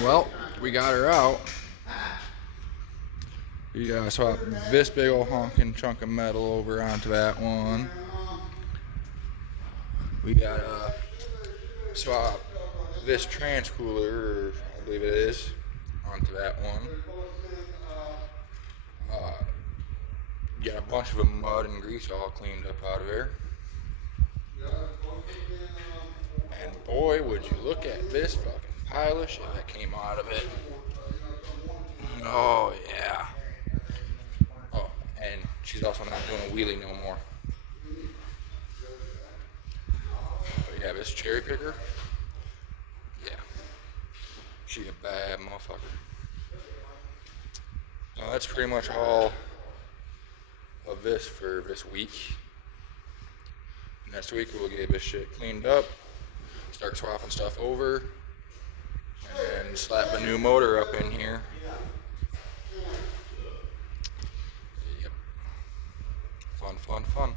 Well, we got her out. We gotta swap this big old honking chunk of metal over onto that one. We gotta swap this trans cooler, I believe it is, onto that one. Got a bunch of the mud and grease all cleaned up out of there. And boy, would you look at this fucking pile of shit that came out of it. Oh, yeah. Oh, and she's also not doing a wheelie no more. But yeah, this cherry picker, yeah, she a bad motherfucker. So that's pretty much all of this for this week. Next week we'll get this shit cleaned up, start swapping stuff over, and slap a new motor up in here. Yep. Fun, fun, fun.